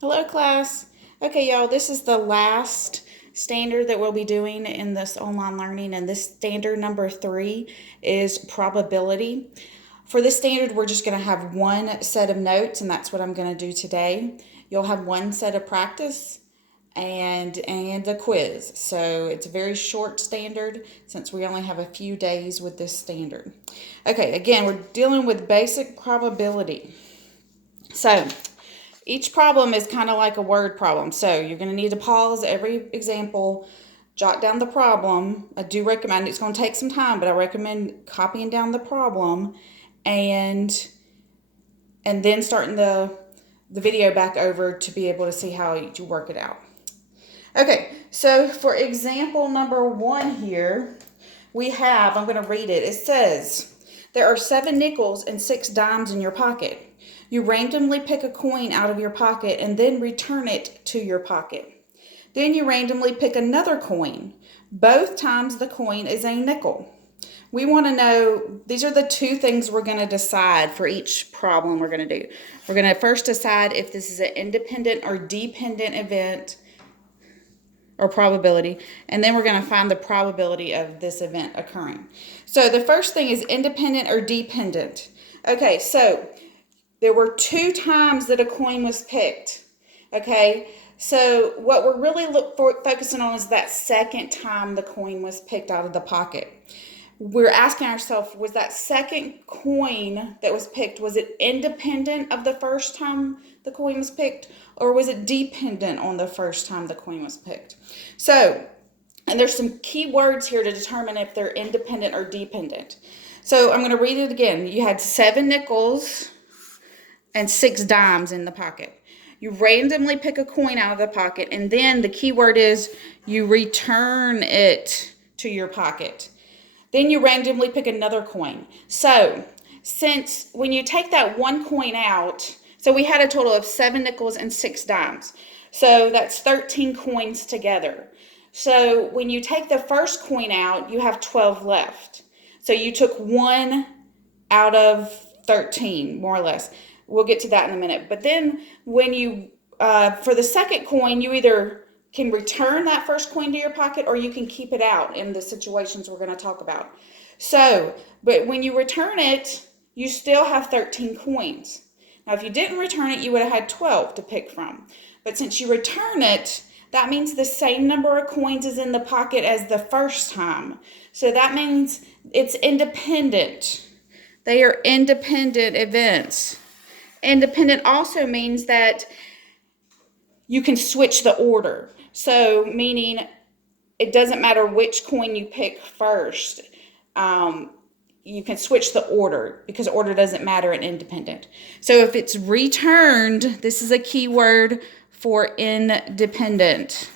Hello, class. Okay, y'all, this is the last standard that we'll be doing in this online learning, and this standard number 3 is probability. For this standard, we're just going to have one set of notes, and that's what I'm going to do today. You'll have one set of practice and a quiz. So it's a very short standard since we only have a few days with this standard. Okay, again, we're dealing with basic probability. So each problem is kind of like a word problem. So you're going to need to pause every example, jot down the problem. I do recommend, it's going to take some time, but I recommend copying down the problem and then starting the video back over to be able to see how you work it out. Okay, so for example number 1 here, we have, I'm going to read it. It says, there are 7 nickels and 6 dimes in your pocket. You randomly pick a coin out of your pocket and then return it to your pocket. Then you randomly pick another coin. Both times the coin is a nickel. We want to know, these are the 2 things we're going to decide for each problem we're going to do. We're going to first decide if this is an independent or dependent event or probability, and then we're going to find the probability of this event occurring. So the first thing is independent or dependent. Okay, so there were 2 times that a coin was picked. Okay, so what we're really focusing on is that second time the coin was picked out of the pocket. We're asking ourselves, was that second coin that was picked, was it independent of the first time the coin was picked, or was it dependent on the first time the coin was picked? So, and there's some key words here to determine if they're independent or dependent. So I'm going to read it again. You had 7 nickels and 6 dimes in the pocket. You randomly pick a coin out of the pocket, and then the key word is you return it to your pocket. Then you randomly pick another coin. So since when you take that one coin out, so we had a total of 7 nickels and 6 dimes. So that's 13 coins together. So when you take the first coin out, you have 12 left. So you took 1 out of 13, more or less. We'll get to that in a minute. But then when you, for the second coin, you either can return that first coin to your pocket or you can keep it out in the situations we're going to talk about. So, but when you return it, you still have 13 coins. Now, if you didn't return it, you would have had 12 to pick from. But since you return it, that means the same number of coins is in the pocket as the first time. So that means it's independent. They are independent events. Independent also means that you can switch the order. So meaning it doesn't matter which coin you pick first. You can switch the order because order doesn't matter in independent. So if it's returned, this is a key word for independent.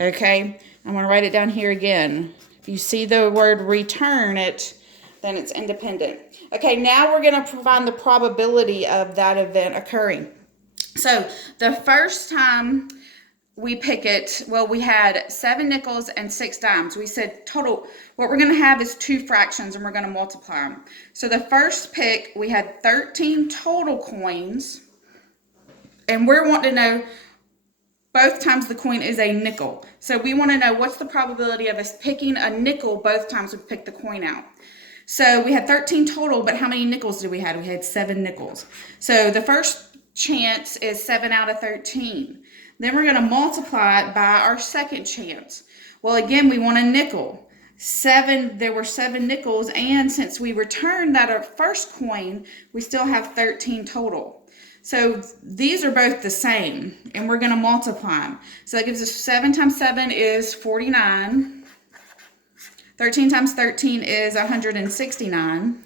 Okay, I'm going to write it down here again. If you see the word return it, then it's independent. Okay, now we're going to find the probability of that event occurring. So the first time we pick it, well, we had 7 nickels and 6 dimes. We said total, what we're going to have is 2 fractions and we're going to multiply them. So the first pick, we had 13 total coins, and we're wanting to know both times the coin is a nickel. So we want to know what's the probability of us picking a nickel both times we pick the coin out. So we had 13 total, but how many nickels did we have? We had 7 nickels. So the first chance is 7 out of 13. Then we're going to multiply it by our second chance. Well, again, we want a nickel. There were 7 nickels, and since we returned that first coin, we still have 13 total. So these are both the same, and we're going to multiply them. So that gives us 7 times 7 is 49. 13 times 13 is 169.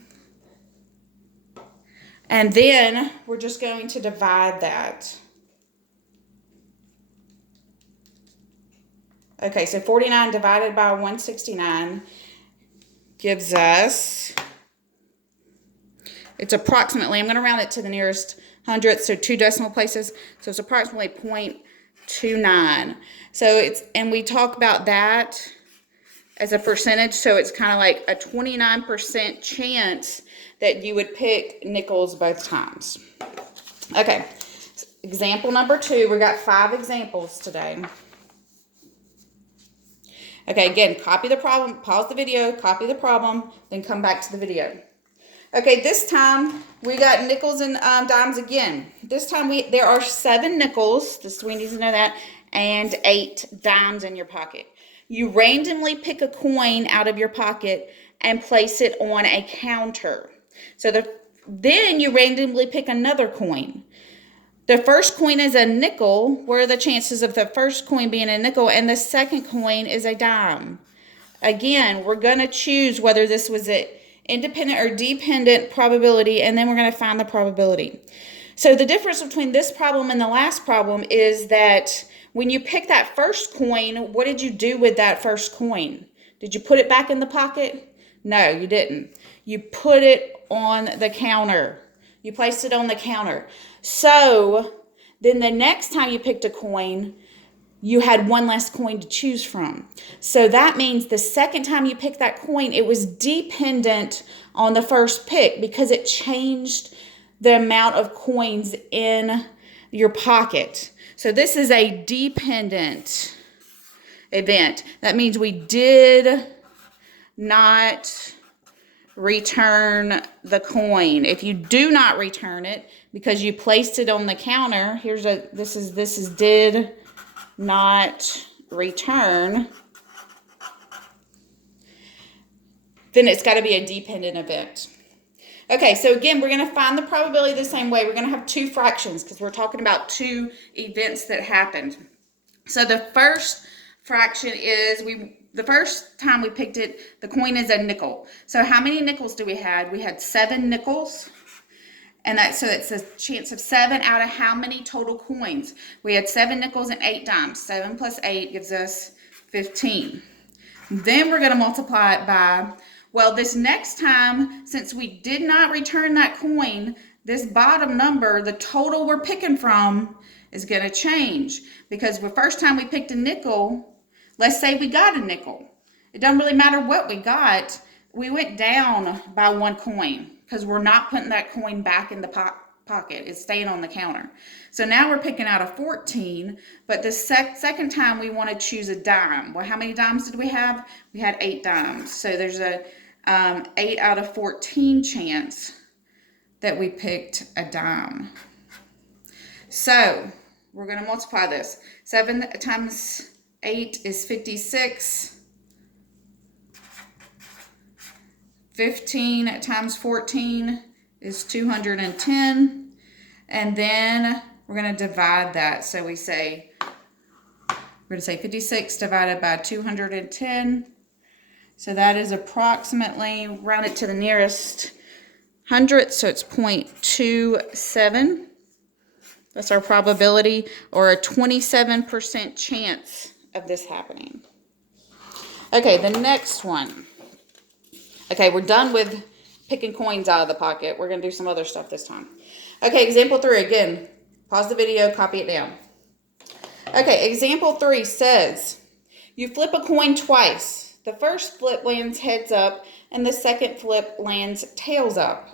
And then we're just going to divide that. Okay, so 49 divided by 169 gives us, it's approximately, I'm going to round it to the nearest hundredth, so 2 decimal places. So it's approximately 0.29. So it's, and we talk about that as a percentage, so it's kind of like a 29% chance that you would pick nickels both times. Okay, example number 2. We got 5 examples today. Okay, again, copy the problem, pause the video, copy the problem, then come back to the video. Okay, this time we got nickels and dimes again. This time there are 7 nickels, just we need to know that, and 8 dimes in your pocket. You randomly pick a coin out of your pocket and place it on a counter. So then you randomly pick another coin. The first coin is a nickel. What are the chances of the first coin being a nickel? And the second coin is a dime. Again, we're going to choose whether this was an independent or dependent probability, and then we're going to find the probability. So the difference between this problem and the last problem is that when you pick that first coin, what did you do with that first coin? Did you put it back in the pocket? No, you didn't. You put it on the counter. You placed it on the counter. So then the next time you picked a coin, you had one less coin to choose from. So that means the second time you picked that coin, it was dependent on the first pick because it changed the amount of coins in your pocket. So this is a dependent event. That means we did not return the coin. If you do not return it because you placed it on the counter, this is did not return, then it's got to be a dependent event. Okay, so again, we're going to find the probability the same way. We're going to have 2 fractions because we're talking about 2 events that happened. So the first fraction is the first time we picked it, the coin is a nickel. So how many nickels do we have? We had 7 nickels. And so it's a chance of 7 out of how many total coins? We had 7 nickels and 8 dimes. 7 plus 8 gives us 15. Then we're going to multiply it by, well, this next time, since we did not return that coin, this bottom number, the total we're picking from, is going to change. Because the first time we picked a nickel, let's say we got a nickel. It doesn't really matter what we got. We went down by 1 coin because we're not putting that coin back in the pocket. It's staying on the counter. So now we're picking out a 14, but the second time we want to choose a dime. Well, how many dimes did we have? We had 8 dimes. So there's a 8 out of 14 chance that we picked a dime. So we're going to multiply this. 7 times 8 is 56. 15 times 14 is 210. And then we're going to divide that. So we're going to say 56 divided by 210. So that is approximately, round it to the nearest hundredth, so it's 0.27. That's our probability, or a 27% chance of this happening. Okay, the next one. Okay, we're done with picking coins out of the pocket. We're going to do some other stuff this time. Okay, example 3. Again, pause the video, copy it down. Okay, example 3 says, you flip a coin twice. The first flip lands heads up, and the second flip lands tails up.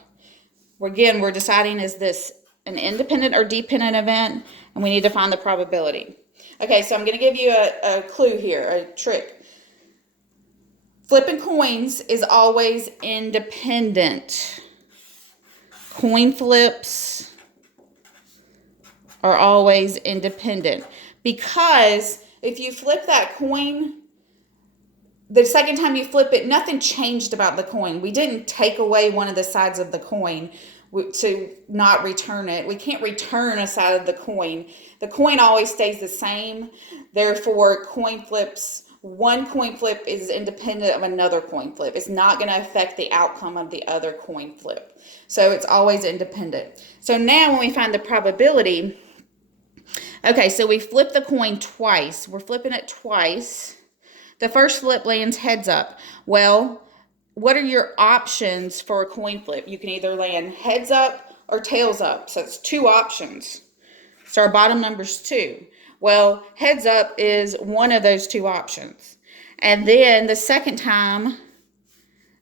Again, we're deciding, is this an independent or dependent event? And we need to find the probability. Okay, so I'm going to give you a clue here, a trick. Flipping coins is always independent. Coin flips are always independent. Because if you flip that coin, the second time you flip it, nothing changed about the coin. We didn't take away one of the sides of the coin to not return it. We can't return a side of the coin. The coin always stays the same. Therefore, one coin flip is independent of another coin flip. It's not going to affect the outcome of the other coin flip. So it's always independent. So now when we find the probability, okay, so we flip the coin twice. We're flipping it twice. The first flip lands heads up. Well, what are your options for a coin flip? You can either land heads up or tails up. So it's 2 options. So our bottom number's 2. Well, heads up is one of those 2 options. And then the second time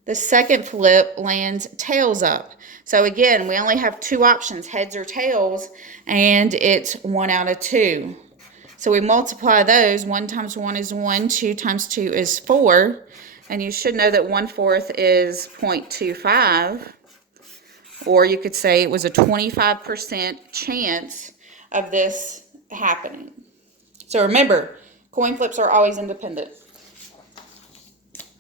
The second flip lands tails up. So again, we only have two options, heads or tails, and it's 1 out of 2. So we multiply those. 1 times 1 is 1, 2 times 2 is 4, and you should know that 1/4 is 0.25, or you could say it was a 25% chance of this happening. So remember, coin flips are always independent.